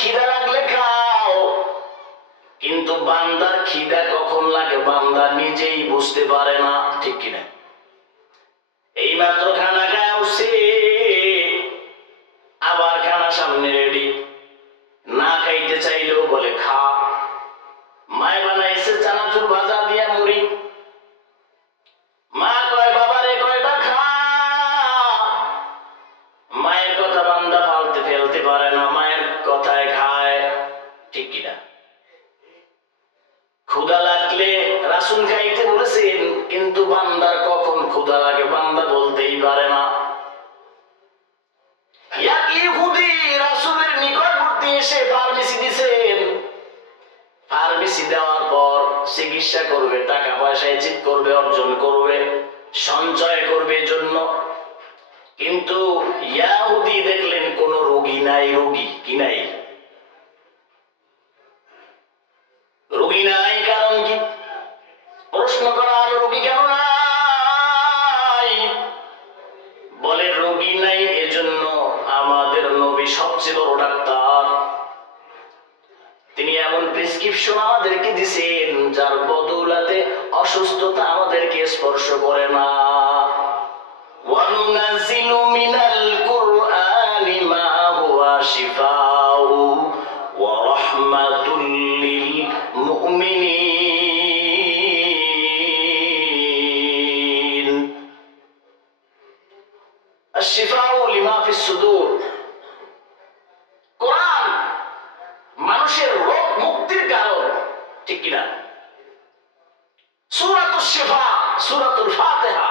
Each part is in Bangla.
খিদা লাগলে খাও, কিন্তু বান্দার খিদা কখন লাগে বান্দা নিজেই বুঝতে পারে না, ঠিক কিনা? এই মাত্র খানা খায় উঠছে, আবার খানা সামনে রেডি, না খাইতে চাইলেও বলে খা। মায় বানাইছে চানাচুর ভাজা দিয়া মুড়ি, মা কয় বাবা রে কয়টা খা। মায়ের কথা বান্দা ফেলতে পারে না, মায়ের কথায় খায়, ঠিক কিনা? ক্ষুধা লাগলে রাসূল খাইতে বলেছেন, কিন্তু বান্দার কখন ক্ষুধা লাগে বান্দা বলতেই পারে না। এক ইহুদি রাসূলের নিকটবর্তী এসে ফার্মেসি দিয়েছেন। ফার্মেসি দেওয়ার পর চিকিৎসা করবে, টাকা পয়সা ইজিত করবে, অর্জন করবে, সঞ্চয় করবে জন্য। কিন্তু ইহুদি দেখলেন কোন রোগী নাই, রোগী কি নাই, রোগী নাই। কারণ কি? প্রশ্ন করা হলো রোগী কেন নাই? বলে রোগী নাই এজন্য আমাদের নবী সবচেয়ে বড় ডাক্তার, তিনি এমন প্রেসক্রিপশন আমাদেরকে দিয়েছেন যার বদৌলতে অসুস্থতা আমাদেরকে স্পর্শ করে না। ওয়ানুনাজিলু মিনাল কুরআনি মা হুয়া শিফাউ ওয়া রাহমাতুল লিল মুমিনিন। আশ-শিফাউ লিমা ফিস সুদূর। কোরআন মানুষের রোগ মুক্তির কারণ, ঠিক কিনা? সূরাতুশ শিফা, সূরাতুল ফাতিহা,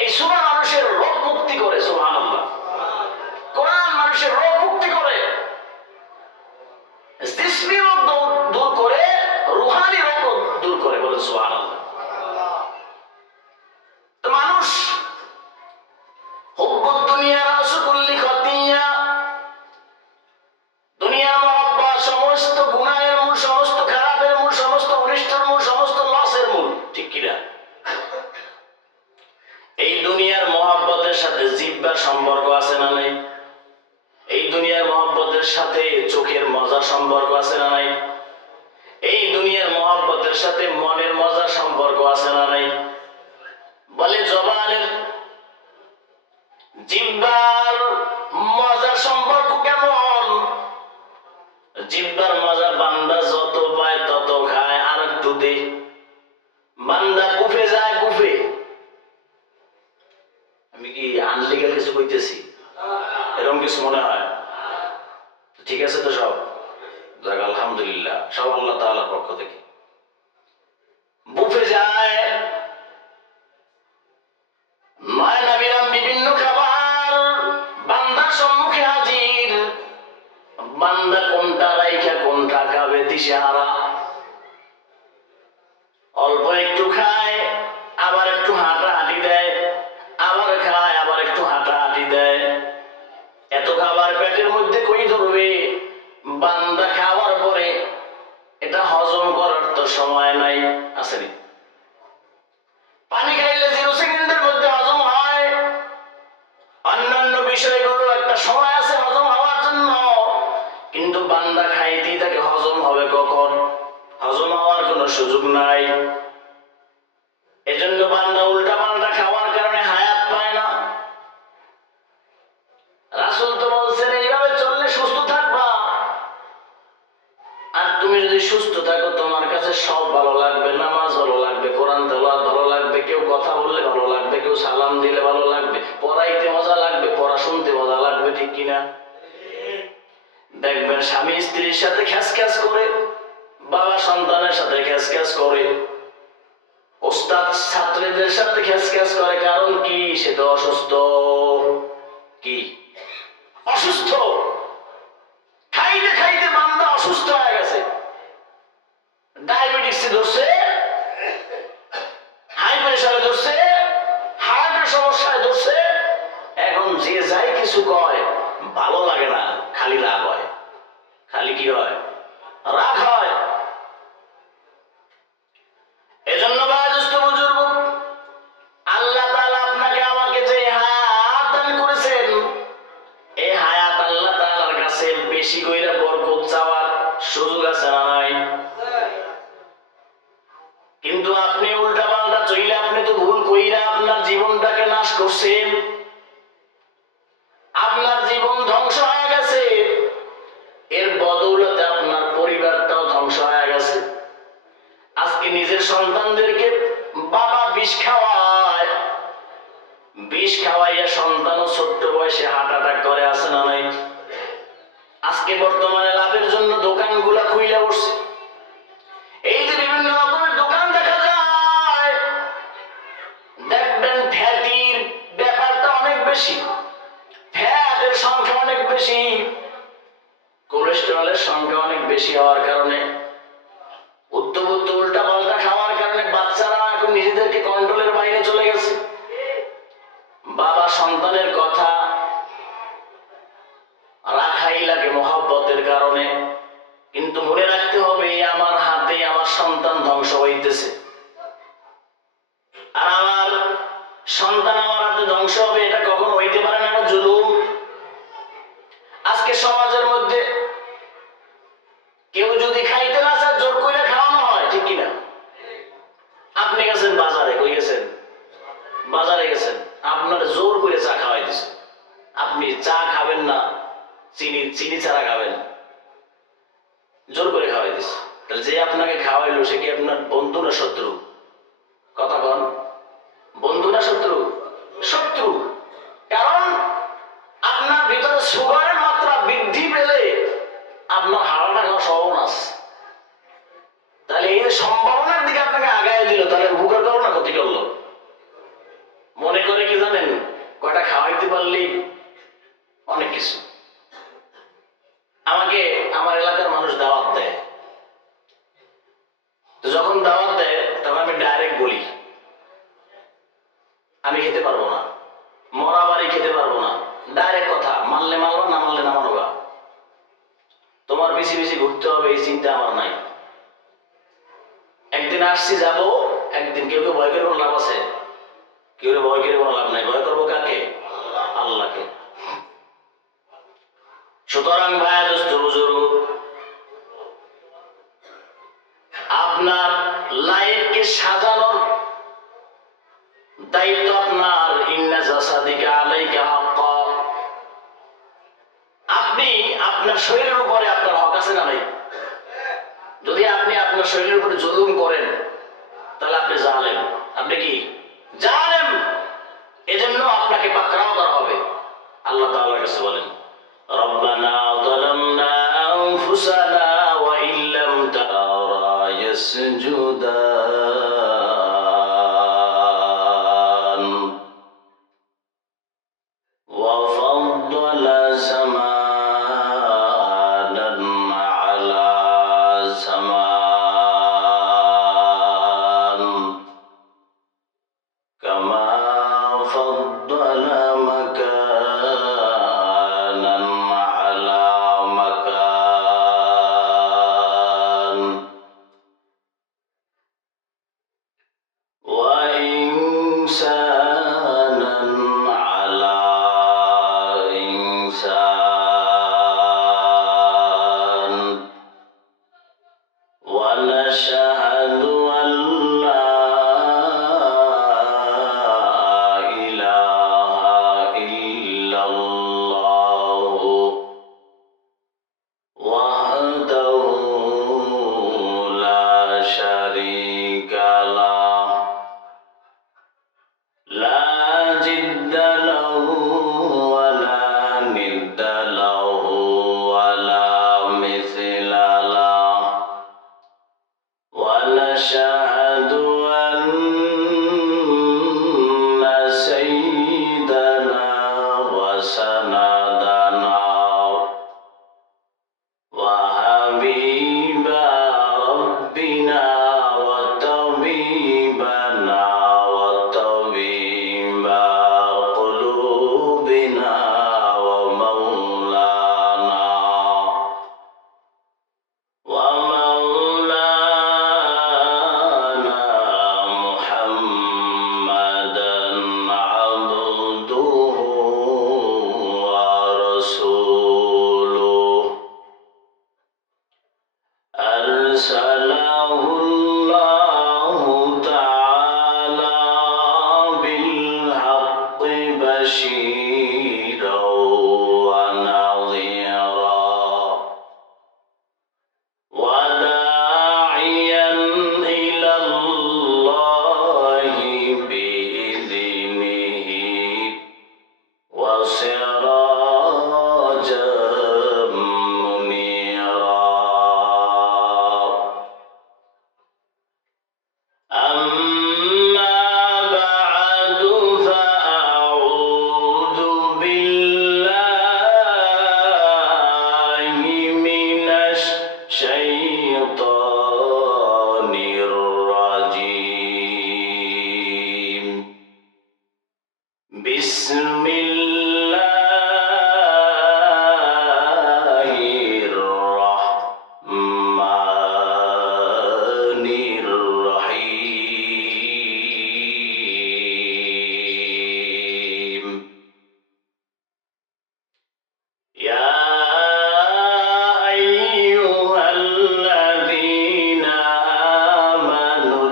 এই সূরা মানুষের রোগ মুক্তি করে। সুবহানাল্লাহ। কোরআন মানুষের রোগ মুক্তি করে, জিসমি রোগ দূর করে, রূহানি রোগ দূর করে, বলে সুবহানাল্লাহ। তো মানুষ হুব্বুদ দুনিয়া রাসু কুল্লি খাতিয়া, দুনিয়ার মহব্বত সমস্ত গুনাহের মূল, সমস্ত খারাপের মূল, সমস্ত অনিষ্টের মূল, সমস্ত লসের মূল, ঠিক কিনা? এই দুনিয়ার মহব্বতের সাথে জিহ্বার সম্পর্ক আছে না নাই? এই দুনিয়ার মহব্বতের সাথে চোখের মজার সম্পর্ক আছে না নাই? এই দুনিয়ার মহব্বতের সাথে মনের মজার সম্পর্ক আছে না নাই? বলে জবানের জিহ্বার মজার সম্পর্ক কেমন? জিহ্বার মজা বান্দা যত পায় তত খায়, আর একটু দে। বান্দা গুফে যায়, গুফে। আমি কি আনলিগাল কিছু কইতেছি? এরকম কিছু মনে হয়? ঠিক আছে তো সব? যাক আলহামদুলিল্লাহ, সব আল্লাহ তাআলার পক্ষ থেকে। বুফে যায়, নয় নাবিরাম বিভিন্ন খাবার বান্দার সম্মুখে হাজির। বান্দা কোনটা রাইখা কোনটা খাবে দিশেহারা। অল্প একটু খায়, আবার একটু হাঁটাহাঁটি দেয়, আবার খায়, আবার একটু হাঁটাহাঁটি দেয়। এত খাবার পেটের মধ্যে কই ধরবে? বান্দা খাওয়ার পরে এটা হজম করার তো সময় নাই, আসেনি? পানি খাইলে 0 সেকেন্ডের মধ্যে হজম হয়। অন্যান্য বিষয়গুলো একটা সময় আছে হজম হওয়ার জন্য, কিন্তু বান্দা খাইতেই তাকে হজম হবে কখন? হজম হওয়ার কোনো সুযোগ নাই। এজন্য বান্দা উল্টা পাল্টা খাওয়ার কারণে হায়াত পায় না। রাসূল তো বলছেন এইভাবে চললে সুস্থ থাকবা। আর তুমি যদি সুস্থ থাকো তোমার কাছে সব ভালো লাগবে, নামাজ ভালো লাগবে, কোরআন তেলাওয়াত ভালো লাগবে, কেউ কথা বললে ভালো লাগবে, কেউ সালাম দিলে ভালো লাগবে, পড়াইতে মজা লাগবে, পড়া শুনতে মজা লাগবে, ঠিক কিনা? দেখবেন স্বামী স্ত্রীর সাথে খ্যাস খ্যাস করে, বাবা সন্তানের সাথে খ্যাস খ্যাস করে, ওস্তাদ ছাত্রীদের সাথে খ্যাস খ্যাস করে। কারণ কি? সে তো অসুস্থ। কি অসুস্থ? খাইতে খাইতে বান্দা অসুস্থ হয়ে গেছে। ডায়াবেটিস ধরছে, হাই প্রেসারে ধরছে, হার্টের সমস্যায় ধরছে। এখন যে যাই কিছু কয় ভালো লাগে না, খালি রাগ হয়। খালি কি হয়? রাগ হয়। এজন্য আল্লাহ তাআলা আপনাকে আমাকে যে হায়াত দান করেছেন, এই হায়াত আল্লাহ তাআলার কাছে বেশি কইরা বরকত চাওয়ার সুযোগ আছে না নাই? কিন্তু আপনি উল্টা পাল্টা চইলে আপনি তো ভুল কইরা আপনার জীবনটাকে নাশ করছেন। আপনার জীবন ধ্বংস হয়ে গেছে, এর বদৌলতে আপনার পরিবারটাও ধ্বংস হয়ে গেছে। আজকে নিজের সন্তানদেরকে বাবা বিষ খাওয়ায়, বিষ খাওয়াইয়া সন্তানও ছোট্ট বয়সে হার্ট অ্যাটাক করে, আছে না নাই? আজকে বর্তমানে লাভের জন্য দোকানগুলা খুইলা বসছে। এই যে বিভিন্ন রকমের দোকান দেখা যায়, দেখবেন ফ্যাটির ব্যাপারটা অনেক বেশি, ফ্যাটের সংখ্যা অনেক বেশি, কোলেস্টেরলের সংখ্যা অনেক বেশি হওয়ার কারণে, উত্তর উল্টা পাল্টা খাওয়ার কারণে বাচ্চারা এখন নিজেদেরকে কন্ট্রোলের বাইরে চলে গেছে। বাবা সন্তানের কথা রাখাই লাগে মহব্বতের কারণে, কিন্তু মনে রাখতে হবে আমার হাতে আমার সন্তান ধ্বংস হইতেছে, আর আমার সন্তান আমার হাতে ধ্বংস হবে এটা কখন হইতে পারে না, জুলুম। আজকে সমাজের মধ্যে কেউ যদি খাইতে না চায় জোর করে খাওয়ানো হয়, ঠিক কিনা? আপনি গেছেন বাজারে, কই গেছেন? বাজারে গেছেন, আপনার জোর করে চা খাওয়াই দিছে, আপনি চা খাবেন না, চিনি ছাড়া খাবেন, জোর করে খাওয়াই দিছে। তাহলে যে আপনাকে খাওয়াইলো সে কি আপনার বন্ধু না শত্রু? কথা বল, বন্ধু না শত্রু? শত্রু। কারণ আপনার ভিতরে সুগারের মাত্রা বৃদ্ধি পেলে আপনার হারাটা খাওয়া সম্ভাবনা আছে। তাহলে এই সম্ভাবনার দিকে আপনাকে আগায় দিল, তাহলে উপকার করলো না ক্ষতি করলো? মনে করে কি জানেন, কয়টা খাওয়াইতে পারলেই অনেক কিছু। আমাকে আমার এলাকার মানুষ দাওয়াত দেয়, তো যখন দাওয়াত দেয় তখন আমি ডাইরেক্ট বলি আমি খেতে পারবো না, মরা বাড়ি খেতে পারবো না, ডাইরেক্ট কথা, মানলে মানবা, না মানলে না মানবা, তোমার বেশি বেশি ঘুরতে হবে এই চিন্তা আমার নাই। একদিন আসছি যাবো, একদিন কেউ কেউ ভয় করে কোনো লাভ আছে? কেউ ভয় করে কোনো লাভ নাই। ভয় করবো কাকে? আল্লাহকে। সুতরাং ভাইয়া দোস্ত বুজুর্গ, আপনার লাইফকে সাজানোর দায়িত্ব আপনার। ইন্না জাসাদিকা আলাইকা হাক্কা, আপনি আপনার শরীরের উপরে আপনার হক আছে না নাই? যদি আপনি আপনার শরীরের উপরে জুলুম করেন তাহলে আপনি জালেম। আপনি কি জালেম? এজন্য আপনাকে পাকড়াও করা হবে। আল্লাহ তাআলার কাছে বলেন, রব্বানা যালামনা আনফুসানা ওয়া ইল্লাম তারা ইয়াসজুদান ওয়া ফাদ্দালা জামানান আলা জামান কামা ফাদ্দালা মাকানান আলা মাকান ওয়া ইনসানান আলা ইনসান ওয়া নাশহাদু আন লা ইলাহা ইল্লাল্লাহু ওয়াহদাহু লা শারীকা লাহ লা জিদ্দা লাহু ওয়া লা নিদ্দা লাহু ওয়া লা মিসলা লাহ ওয়া নাশহাদু আন্না সাইয়্যিদানা ওয়া সানাদানা ওয়া হাবিবা রাব্বিনা ওয়া তাবিবানা ওয়া তাবিবা কুলুবিনা ওয়া মাওলানা ওয়া মাওলানা মুহাম্মাদান আবদুহু وسراجا منيرا أما بعد فأعوذ بالله من الشيطان الرجيم بسم الله الرحمن الرحيم يا أيها الذين آمنوا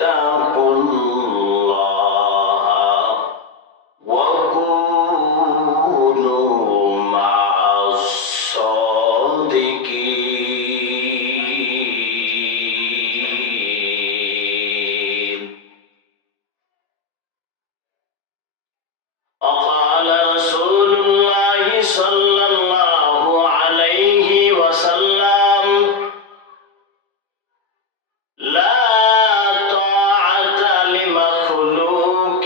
اتقوا الله وكونوا مع الصادقين وقال رسول الله صلى الله عليه وسلم لا طاعة لمخلوق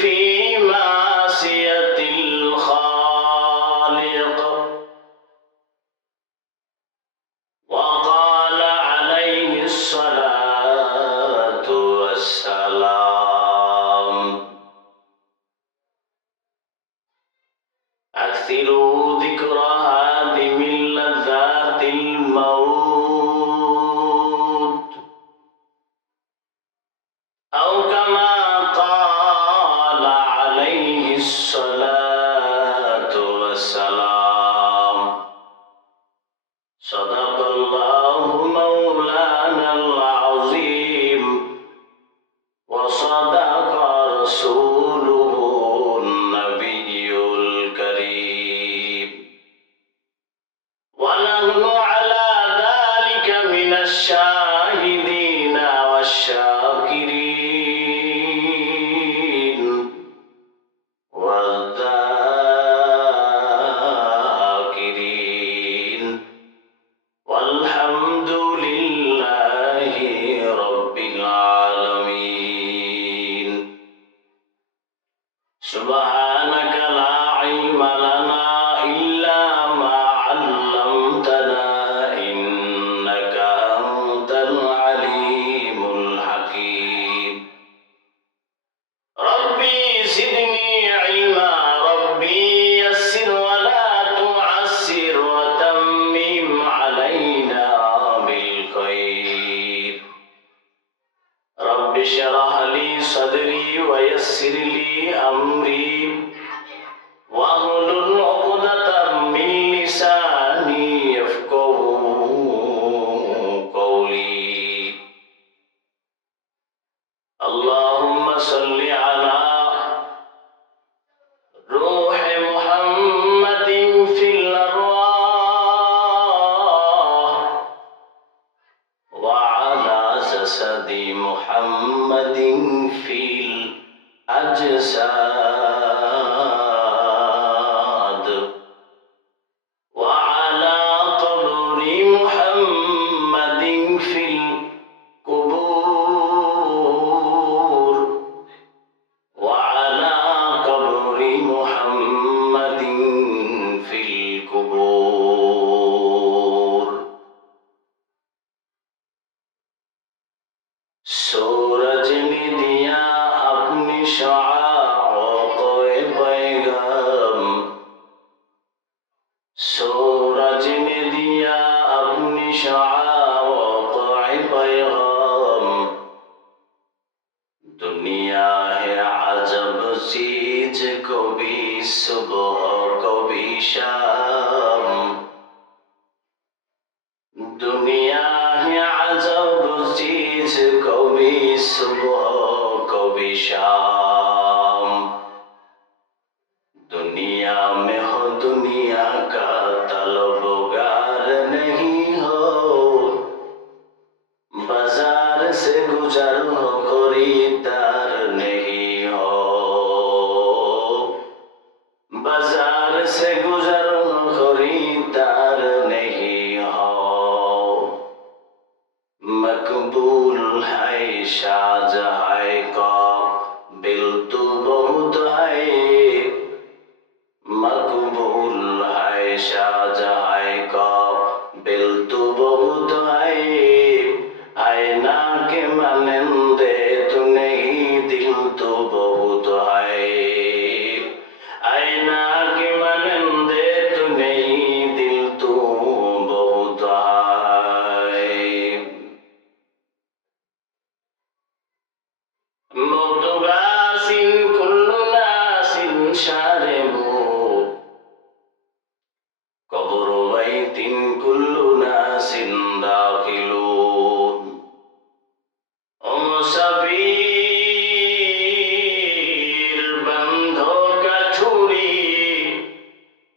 في معصية الخالق وقال عليه الصلاة والسلام أكثروا ذكر هادم لذات الموت أو كما قال عليه الصلاة والسلام صدق الله مولانا العظيم وصدق رسوله النبي الكريم ونحن على ذلك من الشاهدين والشاكرين والذاكرين والحمد لله رب العالمين سبحانك لا علم لنا إلا ما علمتنا إنك أنت العليم الحكيم ربي زدني علما ربي يسر ولا تعسر وتمم علينا بالخير رب اشرح لي صدري ويسر لي أمري واحلل عقدة من لساني يفقهوا قولي اللهم صل على روح محمد في الأرواح وعلى جسد محمد في الأجساد وعلى قبر محمد في القبور وعلى قبر محمد في القبور सूरज ने दिया अपनी शआओं को पैगाम सूरज ने दिया अपनी शआओं को पैगाम दुनिया है अजब चीज कभी सुबह कभी शाम दुनिया है अजब चीज कभी सुबह कभी शाम दुनिया में हो दुनिया का तलबगार नहीं हो बाजार से गुजर हो खरीदार नहीं हो बाजार से गुजर खरीदार नहीं हो मकबूल है शाहजहां का बिल तो बहुत है मकबूल है शाहजहां का बिल तो बहुत है आईना के मानंदे तो नहीं दिल तो बहुत है आईना के मानंदे तो नहीं दिल तो बहुत है मौत गासिन कुल्लु नासिन शारिबु कब्र बैतिन कुल्लु नासिन दाखिलून ओ मुसाफिर बंधो का छुरी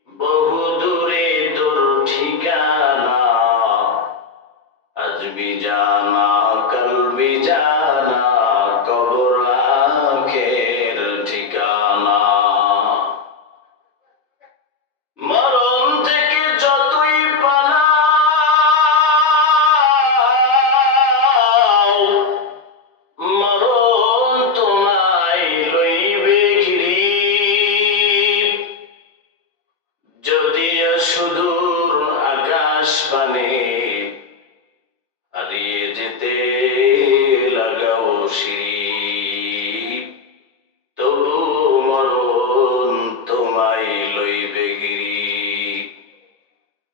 बहु दूरे তোর ঠিকানা আজ भी जाना कल भी जाना কবর আখের ঠিকানা মরণ থেকে যতই পালাও মরণ তোমায় লইবে ঘিরি যদিও সুদূর আকাশ পানে হারিয়ে যেতে লাগাও সিঁড়ি তবু মরণ তোমায় লইবে গিরি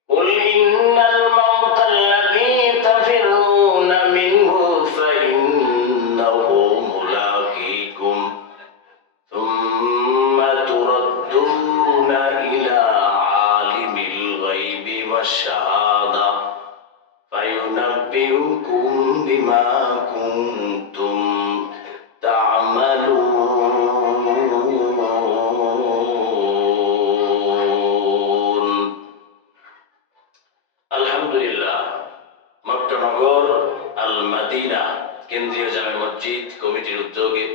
قل إن الموت الذي تفرون منه فإنه ملاقيكم ثم تردون إلى عالم الغيب والشهادة فينبئكم بما كنتم تعملون আলহামদুলিল্লাহ মক্কা নগর আল মাদিনা কেন্দ্রীয় জামে মসজিদ কমিটির উদ্যোগে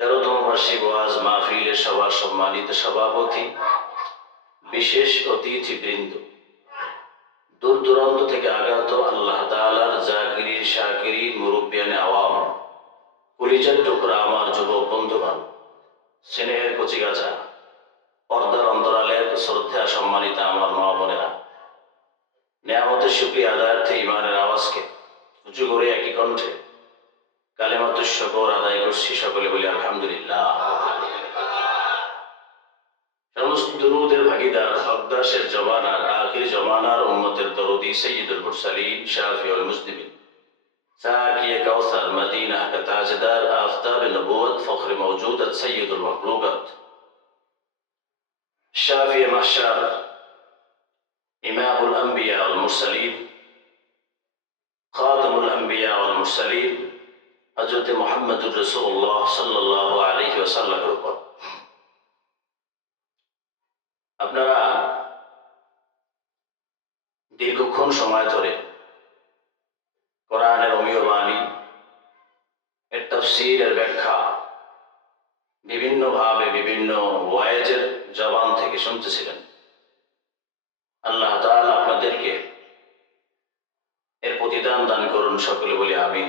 13তম বার্ষিক ওয়াজ মাহফিলের সভার সম্মানিত সভাপতি বিশেষ অতিথিবৃন্দ দূর দূরান্ত থেকে আগত আল্লাহ তাআলার জাকিরিন শাকিরিন মুরব্বিয়ানে আওয়াম কলিজার টুকরা আমার যুবক বন্ধুগণ স্নেহের কচিগাছা পর্দার অন্তরালের শ্রদ্ধা সম্মানিত আমার মা বোনেরা নিয়ামতের শুকরিয়া আদায়ার্থে ইমানের আওয়াজকে উঁচু করে একই কণ্ঠে কালেমাতুশ শুকর আদায় করছি সকলে বলি আলহামদুলিল্লাহ সমস্ত দুরূদের ভাগীদার হকদাসের জমানার আখির জমানার উম্মতের দরদি সৈয়দুল মুরসালিন শাফিউল মুসলিমিন সাকিয়ে কাউসার মদিনা কা তাজদার আফতাব নবুয়ত ফখর মওজুদাত সৈয়দুল মখলুকাত শাফিয়ে মাহশার ইমামুল আম্বিয়া ওয়াল মুরসালিন খাতামুল আম্বিয়া ওয়াল মুরসালিন হযরত মুহাম্মদুর রাসূলুল্লাহ সাল্লাল্লাহু আলাইহি ওয়াসাল্লামের উপর আপনারা দীর্ঘক্ষণ সময় ধরে কোরআনের অমীয় বাণী এর তাফসীর এর ব্যাখ্যা বিভিন্নভাবে বিভিন্ন ওয়ায়েজের জবান থেকে শুনতেছিলেন আল্লাহ তাআলা আপনাদেরকে এর প্রতিদান দান করুন সকলে বলি আমিন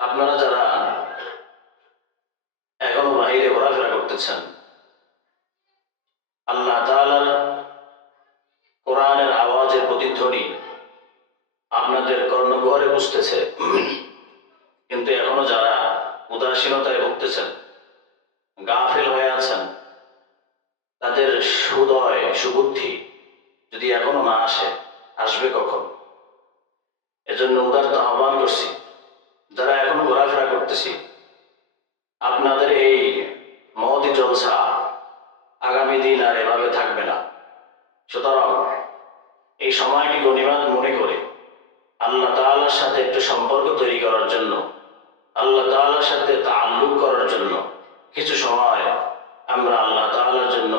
আপনারা যারা এখনো বাইরে ঘোরাফেরা করতেছেন আল্লাহ তাআলার কোরআনের আওয়াজের প্রতিধ্বনি আপনাদের কর্ণগহ্বরে বুঝতেছে কিন্তু এখনো যারা উদাসীনতায় ভুগতেছেন গাফেল হয়ে আছেন তাদের সুদয় সুবুদ্ধি যদি এখনো না আসে আসবে কখন এজন্য উদারত আহ্বান করছি যারা এখনো ঘোরাফেরা করতেছি আপনাদের এই মহতি জলসা আগামী দিন আর এভাবে থাকবে না সুতরাং এই সময়টি গনিমত মনে করে আল্লাহ তাআলার সাথে একটু সম্পর্ক তৈরি করার জন্য আল্লাহ তাআলার সাথে তাআল্লুক করার জন্য কিছু সময় আমরা আল্লাহ তাআলার জন্য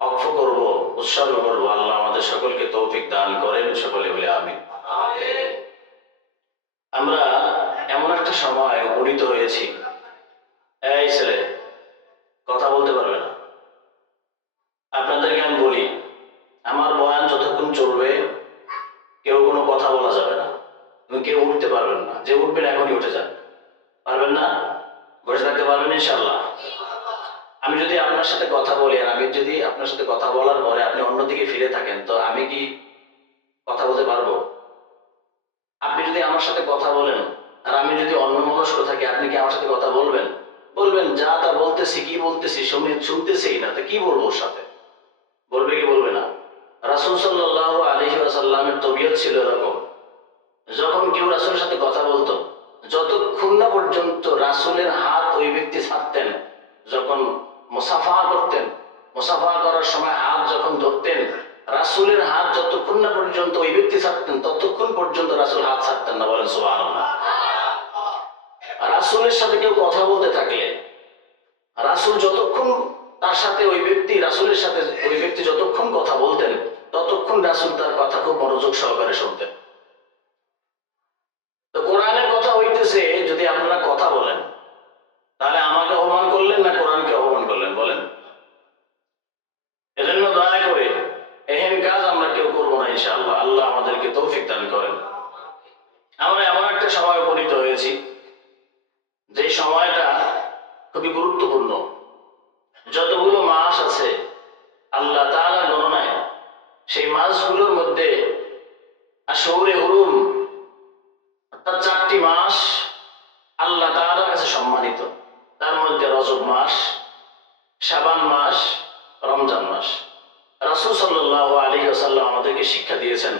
অক্ষ করব উৎসর্গ করব আল্লাহ আমাদের সকলকে তৌফিক দান করেন সকলে বলে আমিন আমরা এমন একটা সময় উপনীত হয়েছি এই ছেলে কথা বলতে পারবে না কেউ উঠতে পারবেন না। যে উঠবেন এখনই উঠে যান। পারবেন না? বসে থাকতে পারবেন ইনশাআল্লাহ? আমি যদি আপনার সাথে কথা বলি আর আমি যদি আপনার সাথে কথা বলার পরে আপনি অন্যদিকে ফিরে থাকেন, তো আমি কি কথা বলতে পারবো? আপনি যদি আমার সাথে কথা বলেন আর আমি যদি অন্যমনস্ক থাকি, আপনি কি আমার সাথে কথা বলবেন? বলবেন যা তা বলতেছি, কি বলতেছি শুনতেছেই না, তো কি বলবো ওর সাথে? বলবে কি বলবে না? রাসূল সাল্লাল্লাহু আলাইহি ওয়াসাল্লামের তবিয়ত ছিল এরকম, যখন কেউ রাসূলের সাথে কথা বলতো, যতক্ষণ না পর্যন্ত রাসূলের হাত ওই ব্যক্তি ছাড়তেন, যখন মুসাফা করতেন, মুসাফা করার সময় হাত যখন ধরতেন, রাসূলের হাত যতক্ষণ না পর্যন্ত ওই ব্যক্তি ছাড়তেন, ততক্ষণ পর্যন্ত রাসূল হাত ছাড়তেন না। বলেন সুবহানাল্লাহ। রাসূলের সাথে কেউ কথা বলতে থাকলে রাসূল যতক্ষণ তার সাথে ওই ব্যক্তি রাসূলের সাথে ওই ব্যক্তি যতক্ষণ কথা বলতেন, ততক্ষণ রাসূল তার কথা খুব মনোযোগ সহকারে শুনতেন। তো কোরআনের কথা হইতেছে, যদি আপনারা কথা বলেন তাহলে আমাকে অপমান করলেন না কোরআনকে অপমান করলেন? বলেন। এজন্য দয়া করে এহেন কাজ আমরা কেউ করবো না ইনশাআল্লাহ। আল্লাহ আমাদেরকে তৌফিক দান করেন। আমরা এমন একটা সময় উপনীত হয়েছি যে সময়টা খুবই গুরুত্বপূর্ণ। যতগুলো মাস আছে আল্লাহ তাআলা গণনায়, সেই মাসগুলোর মধ্যে আশহুরে হুরুম অর্থাৎ 4টি মাস আল্লাহ তাআলার কাছে সম্মানিত। তার মধ্যে রজব মাস, শাবান মাস, রমজান মাস। রাসূল সাল্লাল্লাহু আলাইহি ওয়াসাল্লাম আমাদেরকে শিক্ষা দিয়েছেন,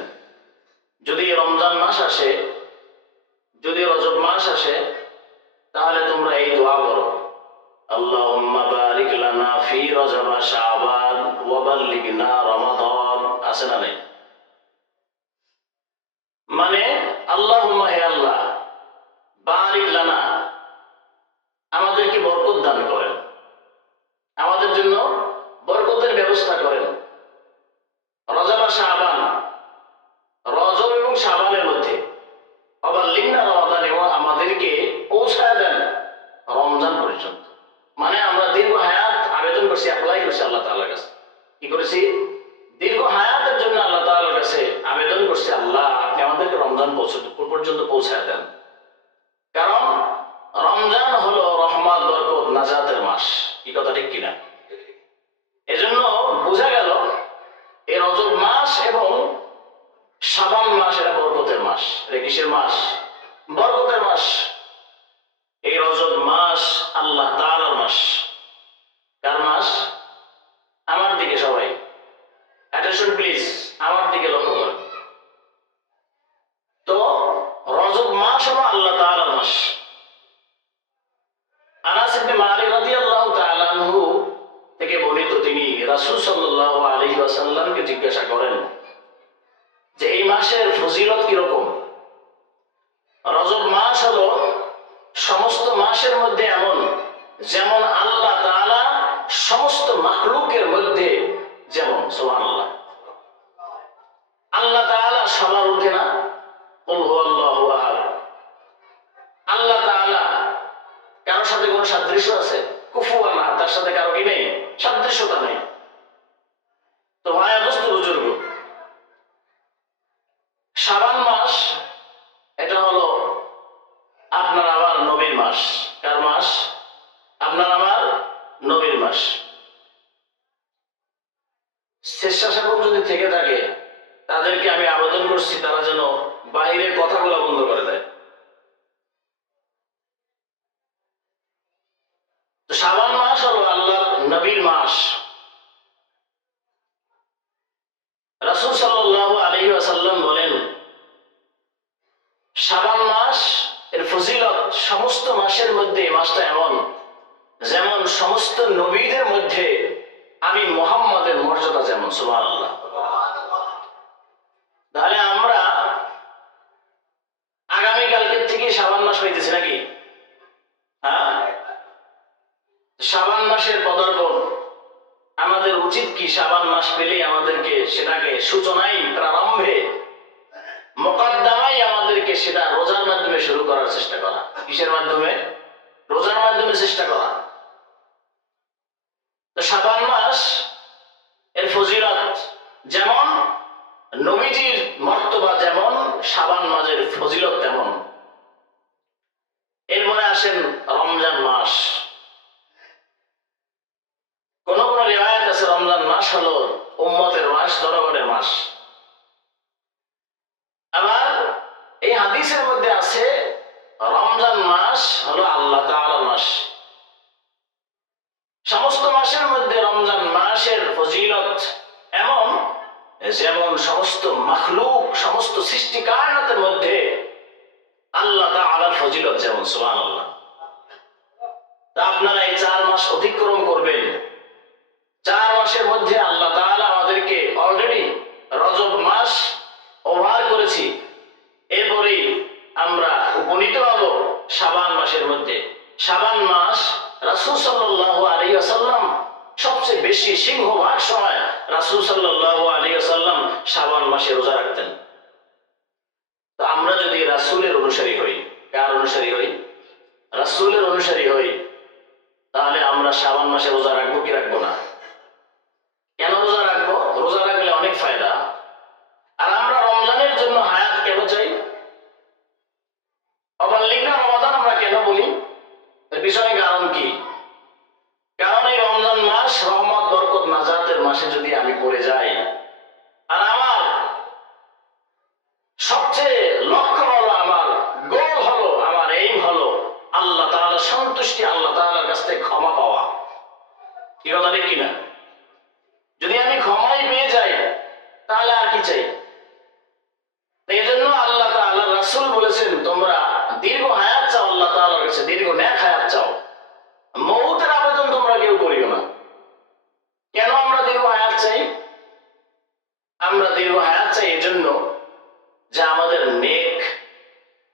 যদি রমজান মাস আসে, যদি রজব মাস আসে, তাহলে তোমরা এই দোয়া করো, আল্লাহুম্মা বারিক লানা ফি রজব শাবান ওয়া বাল্লিগনা রমাদান। আছে না নাই? মানে আল্লাহুম্মা, হে আল্লাহ, বারিক লানা, আমাদেরকে বরকত দান করেন, আমাদের জন্য বরকতের ব্যবস্থা করেন। রজব আর শাবান, রজব এবং শাবানের মধ্যে, ওয়াবাল্লিগনা রমাদান, এবং আমাদেরকে পৌঁছায় দেন রমজান পর্যন্ত। মানে আমরা দীর্ঘ হায়াত আবেদন করছি, অ্যাপ্লাই করছি আল্লাহ তাআলার কাছে। কি করেছি? দীর্ঘ হায়াতের জন্য আল্লাহ তাআলার কাছে আবেদন করছি, আল্লাহ আপনি আমাদেরকে রমজান পর্যন্ত পৌঁছায় দেন। কারণ রমজান হলো রহমত, বরকত, নাজাতের মাস। কি কথা ঠিক কিনা? এজন্য বোঝা গেল এই রজব মাস এবং শাবান মাস এটা বরকতের মাস। এটা কিসের মাস? বরকতের মাস। এই রজব মাস আল্লাহ তাআলার মাস। কার মাস? আমার দিকে সবাই অ্যাটেনশন প্লিজ, আমার দিকে লক্ষ্য করেন। তো রজব মাস হলো আল্লাহ তাআলার মাস। আনাস ইবনে মালিক রাদিয়াল্লাহু তাআলা আনহু থেকে বর্ণিত, তিনি রাসূল সাল্লাল্লাহু আলাইহি ওয়াসাল্লামকে জিজ্ঞাসা করেন যে এই মাসের ফজিলত কিরকম? রজব মাস হলো সমস্ত মাসের মধ্যে এমন, যেমন আল্লাহ তাআলা সমস্ত মাখলুকের মধ্যে যেমন। সুবহানাল্লাহ। আল্লাহ তাআলা সবার ঊর্ধ্বে না? কুল হুয়াল্লাহু আহাদ। আল্লাহ তাআলা কারোর সাথে কোনো সাদৃশ্য আছে? কুফুয়ান আহাদ, তার সাথে কারো কি নেই? সাদৃশ্যতা নেই। তো ভাইয়া দোস্ত বুজুর্গ, শাবান মাস এটা হলো আপনার আমার নবীর মাস। কার মাস? আপনার আমার নবীর মাস। স্বেচ্ছাসেবক যদি থেকে থাকে, তাদেরকে আমি আবেদন করছি তারা যেন বাইরে কথাগুলো বন্ধ করে দেয়। তো শাবান মাস হলো আল্লাহর নবীর মাস। রাসূল সাল্লাল্লাহু আলাইহি ওয়াসাল্লাম বলেন, শাবান মাস এর ফজিলত সমস্ত মাসের মধ্যে এই মাসটা এমন, যেমন সমস্ত নবীদের মধ্যে আমি মুহাম্মাদের মর্যাদা যেমন। সুবহানাল্লাহ। তাহলে আমরা আগামীকালকের থেকে শাবান মাস হইতেছি নাকি? হ্যাঁ, শাবান মাসের পদার্পণ। আমাদের উচিত কি শাবান মাস পেলে আমাদেরকে সেটাকে সূচনায়, প্রারম্ভে, মোকদ্দমায় আমাদেরকে সেটা রোজার মাধ্যমে শুরু করার চেষ্টা করা। কিসের মাধ্যমে? রোজার মাধ্যমে চেষ্টা করা। তো শাবান মাস এর ফজিলত যেমন, নবীজির মর্তবা যেমন, শাবান মাসের ফজিলত তেমন। হলো উম্মতের মাস, জনগণের মাস। আবার এই হাদিসের মধ্যে আছে রমজান মাস হলো আল্লাহ তাআলার মাস। সমস্ত মাসের মধ্যে রমজান মাসের ফজিলত এমন, যেমন সমস্ত মাখলুক, সমস্ত সৃষ্টি কায়নাতের মধ্যে আল্লাহ তাআলার ফজিলত যেমন। সুবহানাল্লাহ। তা আপনারা এই 4 মাস অতিক্রম করবেন। 4 মাসের মধ্যে আল্লাহ তাআলা আমাদেরকে অলরেডি রজব মাস ওভার করেছি, এরপরে আমরা উপনীত হব শাবান মাসের মধ্যে। শাবান মাস রাসূল সাল্লাল্লাহু আলাইহি ওয়াসাল্লাম সবচেয়ে বেশি সিংহভাগ সময় রাসূল সাল্লাল্লাহু আলাইহি ওয়াসাল্লাম শাবান মাসে রোজা রাখতেন। তো আমরা যদি রাসূলের অনুসারী হই, কার অনুসারী হই? রাসূলের অনুসারী হই, তাহলে আমরা শাবান মাসে রোজা রাখবো কি রাখবো না? কেন রোজা রাখবো? রোজা রাখলে অনেক ফায়দা। আর আমরা রমজানের জন্য হায়াত কেন চাই? অবাল্লিকা রমাদান আমরা কেন বলি? এর পিছনে কারণ কি? কারণ এই রমজান মাস রহমত, বরকত, নাজাতের মাসে যদি আমি পড়ে যাই, আর আমার সবচেয়ে লক্ষ্য হলো, আমার গোল হলো, আমার এইম হলো আল্লাহ তাআলার সন্তুষ্টি, আল্লাহ তাআলার কাছ থেকে ক্ষমা পাওয়া। কি কথা ঠিক কিনা? যদি আমি ক্ষমাই পেয়ে যাই তাহলে আর কি চাই? এই জন্য আল্লাহ তাআলার রাসূল বলেছেন, তোমরা দীর্ঘ হায়াত চাও আল্লাহ তাআলার কাছে, দীর্ঘ নেক হায়াত চাও, মউতের আবেদন তোমরা কেউ করিও না। কেন আমরা দীর্ঘ হায়াত চাই? আমরা দীর্ঘ হায়াত চাই এজন্য যে আমাদের নেক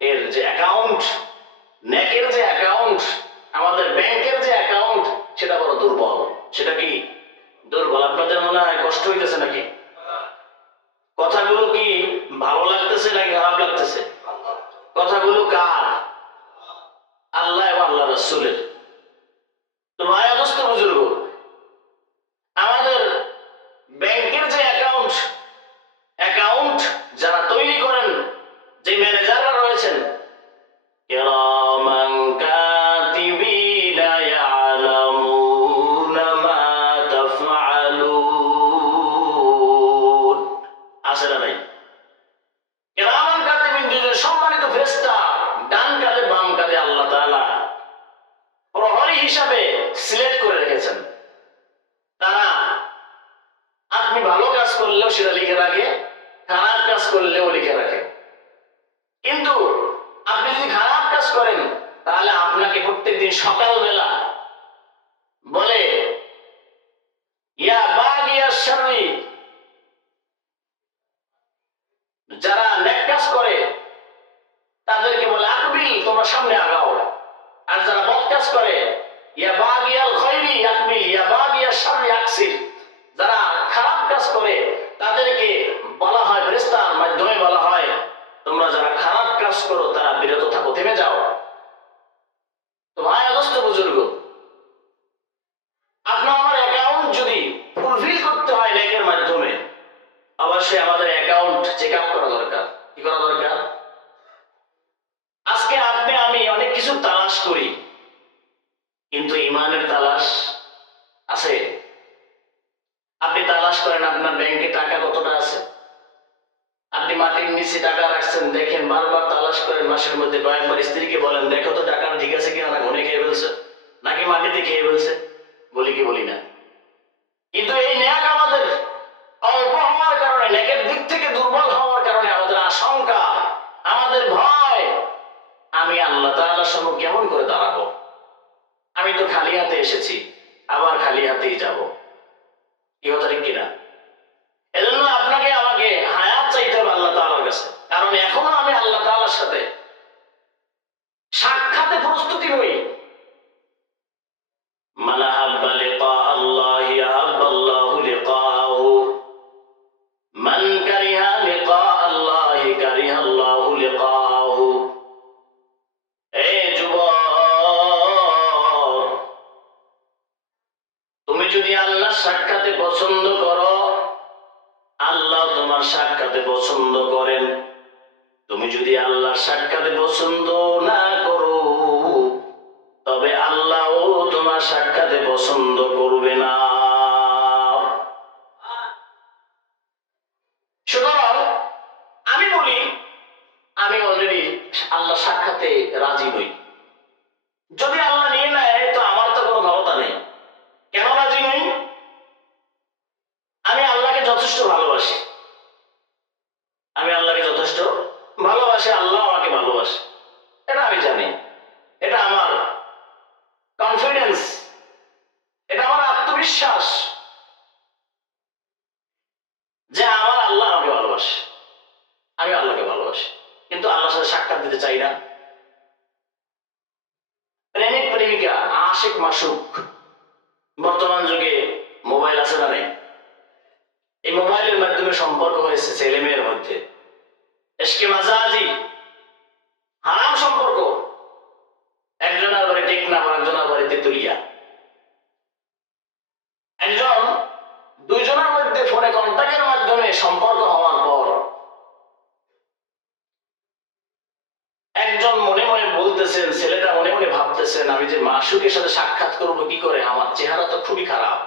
এর যে অ্যাকাউন্ট, নেকের যে অ্যাকাউন্ট, আমাদের ব্যাংকের যে অ্যাকাউন্ট, সেটা বড় দুর্বল। সেটা কি দুর্বল? আপনাদের মনে হয় কষ্ট হইতেছে নাকি? কথাগুলো কি ভালো লাগতেছে নাকি খারাপ লাগতেছে? কথাগুলো কার? আল্লাহ এবং আল্লাহ রাসূলের। তো ভাই দোস্ত বুজুর্গ, আমাদের ব্যাংকের যে অ্যাকাউন্ট যারা তৈরি করেন, যে ম্যানেজাররা রয়েছেন, কিরামান কাতিবিনা ইয়ালামুনা মা তাফআলুন, আছে না নাই? কিরামান কাতিবিন, যে সম্মানিত ফেরেশতা, ডান কাঁধে বাম কাঁধে আল্লাহ তাআলা প্রহরী হিসাবে সিলেক্ট করে রেখেছেন। তারা আপনি ভালো কাজ করলেও সেটা লিখে রাখে, খারাপ কাজ করলেও লিখে রাখে। কিন্তু আপনি যদি খারাপ কাজ করেন তাহলে আপনাকে প্রত্যেকদিন সকালবেলা বলে, ইয়া বাগিয়া শাররি, যারা নেক কাজ করে তাদেরকে বলে আকবিল, তোমরা সামনে আগাও। আর যারা বদ কাজ করে, ইয়া বাগিয়াল খায়রি আকবিল, ইয়া বাগিয়া শাররি আকসির, যারা খারাপ কাজ করে তাদেরকে বলা হয়, ফেরেশতার মাধ্যমে বলা হয়, তোমরা যারা খারাপ কাজ করো তারা বিরত থাকো, থেমে যাও। তো ভাই দোস্ত বুজুর্গ, আপনার আমার অ্যাকাউন্ট যদি ফুলফিল করতে হয় নেকের মাধ্যমে, অবশ্যই আমাদের অ্যাকাউন্ট চেক আপ করা দরকার। কি করা দরকার? আজকে আপনি আমি অনেক কিছু তালাশ করি, কিন্তু ইমানের তালাশ আছে? আপনি তালাশ করেন আপনার ব্যাংকে টাকা কতটা আছে, আপনি মাটির নিচে টাকা রাখছেন, দেখেন, বারবার তালাশ করেন, মাসের মধ্যে কয়েকবার স্ত্রীকে বলেন, দেখো তো টাকা ঠিক আছে কিনা, না ঘুনে খেয়ে ফেলছে নাকি মাটিতে খেয়ে ফেলছে, বলি কি বলি না? কিন্তু এই নেক আমাদের অল্প হওয়ার কারণে, নেকের দিক থেকে দুর্বল হওয়ার কারণে আমাদের আশঙ্কা, আমাদের ভয়, আমি আল্লাহ তাআলার সামনে কেমন করে দাঁড়াবো? আমি তো খালি হাতে এসেছি, আবার খালি হাতেই যাব। কি কথা ঠিক কিনা? এজন্য আপনাকে আমাকে হায়াত চাইতে হবে আল্লাহ তাআলার কাছে, কারণ এখনো আমি আল্লাহ তাআলার সাথে সাক্ষাতে প্রস্তুতি নই। মান আহাব্বা লিকা আল্লাহি আহাব্বাল্লাহু লিকাহু, মান কারিহা লিকা আল্লাহি কারিহাল্লাহু লিকাহু। এই যুবক, তুমি যদি আল্লাহর সাক্ষাতে পছন্দ করো, আল্লাহ তোমার সাক্ষাতে পছন্দ করেন। তুমি যদি আল্লাহর সাক্ষাতে পছন্দ না করো, তবে আল্লাহও তোমার সাক্ষাতে পছন্দ করবে না। যথেষ্ট ভালোবাসি, আমি আল্লাহকে যথেষ্ট ভালোবাসি, আল্লাহ আমাকে ভালোবাসে, এটা আমি জানি। এটা আমার কনফিডেন্স, এটা আমার আত্মবিশ্বাস যে আমার আল্লাহ আমাকে ভালোবাসে, আমি আল্লাহকে ভালোবাসি। কিন্তু আল্লাহর সাথে সাক্ষাৎ দিতে চাই না। প্রেমিক প্রেমিকা, আশিক মাসুক, বর্তমান যুগে মোবাইল আছে না নেই? এই মোবাইলের মাধ্যমে সম্পর্ক হয়েছে ছেলে মেয়ের মধ্যে, এশকে মাজাজি, হারাম সম্পর্ক। একজনের বাড়ি টেকনাফ, একজনের বাড়ি তেতুলিয়া, একজন দুইজনের মধ্যে ফোনে কন্ট্যাক্টের মাধ্যমে সম্পর্ক হওয়ার পর একজন মনে মনে বলতেছেন, ছেলেটা মনে মনে ভাবতেছেন, আমি যে মাসুকের সাথে সাক্ষাৎ করবো কি করে, আমার চেহারা তো খুবই খারাপ,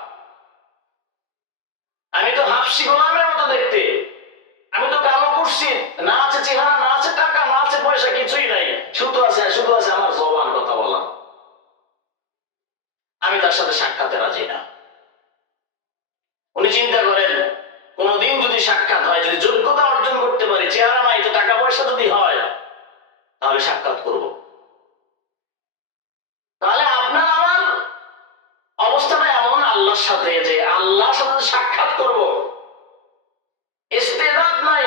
আমি তো হাফসি গোলামের মতো দেখতে, আমি তো কালো কুৎসিত, না আছে চেহারা, না আছে টাকা, না আছে পয়সা, কিছুই নাই, শুধু আছে আমার জবান কথা বলা, আমি তার সাথে সাক্ষাতে রাজি না। উনি চিন্তা করেন, কোনদিন যদি সাক্ষাৎ হয়, যদি যোগ্যতা অর্জন করতে পারি, চেহারা নাই তো টাকা পয়সা যদি হয়, তাহলে সাক্ষাৎ করব। তাহলে আপনার আমার অবস্থাটা এমন আল্লাহর সাথে, যে আল্লাহর সাথে সাক্ষাৎ করব, ইস্তেদাদ নাই,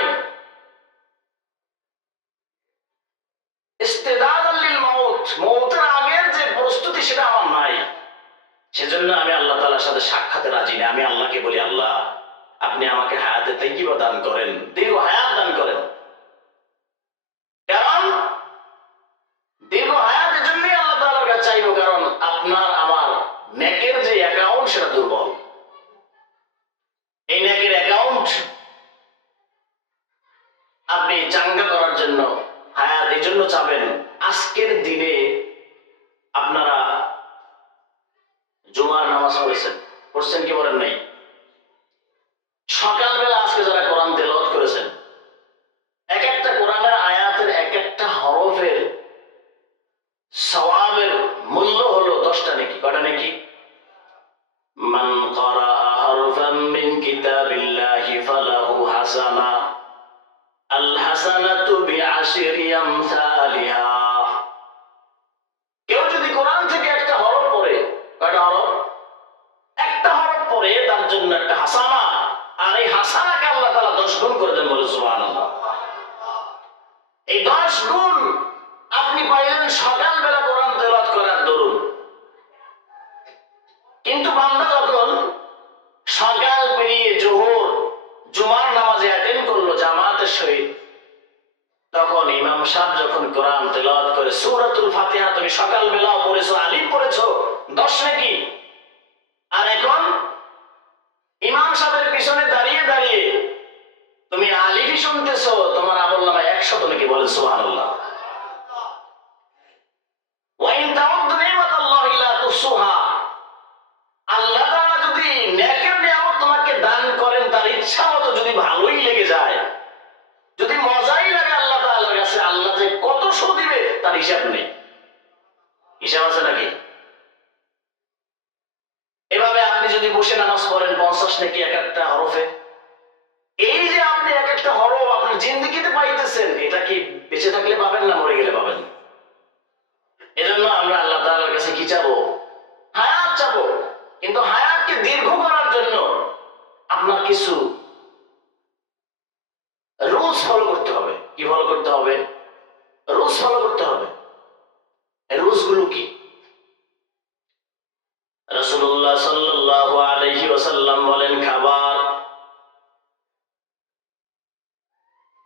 ইস্তেদাদ লিল মাউত, মউতের আগের যে প্রস্তুতি সেটা আমার নাই। সেজন্য আমি আল্লাহ তাআলার সাথে সাক্ষাতে রাজি না। আমি আল্লাহকে বলি, আল্লাহ আপনি আমাকে হায়াতে তাইয়্যিবা দান করেন, দীর্ঘ হায়াত দান করেন। কারণ দীর্ঘ হায়াত এজন্যই আল্লাহ তাআলার কাছে চাইবো, কারণ আপনার আমার নেকের যে অ্যাকাউন্ট সেটা দুর্বল। এই নেকের অ্যাকাউন্ট আপনি চাঙ্গা করার জন্য হায়াত এই জন্য চাবেন। আজকের দিনে আপনারা জুমার নামাজ পড়ছেন কি বলেন নাই? সকালবেলা আজকে যারা কোরআন তেলাওয়াত করেছেন, এক একটা কোরআনের আয়াতের এক একটা হরফের সওয়াবের মূল্য হলো 10টা নেকি। কয়টা নেকি? মান ক্বারা হারফাম মিন কিতাবিল্লাহি ফালাহু হাসানা, আল হাসানাতু বিআশরি আমসালিহা। কেউ যদি কোরআন থেকে একটা হরফ পড়ে, কয়টা হরফ? একটা হরফ পড়ে, তার জন্য একটা হাসানা, আর এই হাসানাকে আল্লাহ তাআলা 10 গুণ করে দেন। বলে সুবহানাল্লাহ। এই 10 গুণ আপনি পাইলেন সকালবেলা কোরআন তেলাওয়াত করার দরুন। কিন্তু বান্দা যখন সকাল পেরিয়ে জোহর জুমার নামাজে অ্যাটেন্ড করলো জামাতের সহিত, তখন ইমাম সাহেব যখন কোরআন তেলাওয়াত করে সূরাতুল ফাতিহা, তুমি সকালবেলাও পড়েছো, আলিফ পড়েছো, 10 নাকি। আর এখন ইমাম সাহেবের পিছনে দাঁড়িয়ে দাঁড়িয়ে তুমি আলিফই শুনতেছো, তোমার আমলনামায় 100 নাকি। বলে সুবহানাল্লাহ। ওয়াইন তাউদ্দু নি'মাতাল্লাহি লা তুহসুহা। আল্লাহ তাআলা যদি নেকের নিয়ামত তোমাকে দান করেন, তার ইচ্ছা মতো যদি ভালোই লেগে যায়, যদি মজাই লাগে আল্লাহ তাআলার কাছে, আল্লাহ যে কত শো দিবে তার হিসাব নেই। হিসাব আছে নাকি? এভাবে আপনি যদি বসে নামাজ পড়েন 50 নাকি এক একটা হরফে, এই যে আপনি এক একটা হরফ আপনার জিন্দেগিতে পাইতেছেন, এটা কি বেঁচে থাকলে পাবেন না মরে গেলে পাবেন? এজন্য আমরা আল্লাহ তাআলার কাছে কি চাবো? হায়াত চাবো। কিন্তু হায়াতকে দীর্ঘ করার জন্য আপনার কিছু রুলস ফলো করতে হবে। কি ফলো করতে হবে? রুলস ফলো করতে হবে। এই রুলস গুলো কি? রাসূলুল্লাহ সাল্লাল্লাহু আলাইহি ওয়াসাল্লাম বলেন, খাবার,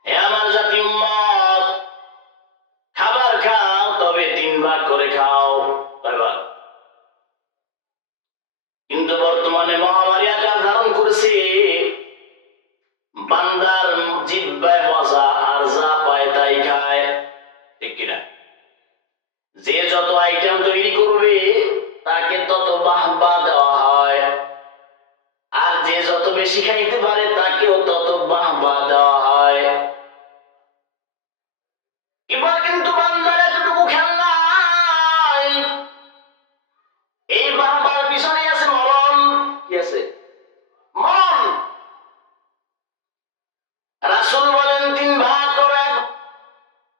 হে আমার জাতি উম্মত, খাবার খাও, তবে 3 ভাগ করে খাও। কয়বার? কিন্তু বর্তমানে মহামারী আকার ধারণ করেছে, বান্দার জিহ্বায় মজা, আর যা পায় তাই খায়। ঠিক কিনা? যে যত আইটেম তৈরি করবে তাকে তত বাহবা দেওয়া হয়, আর যে যত বেশি খাইতে পারে তাকেও তত বাহবা দেওয়া হয়। এবার কিন্তু বান্দার এতটুকু খেয়াল নাই, এই বাহবার পিছনে আছে মরণ। কি আছে? মরণ। রাসূল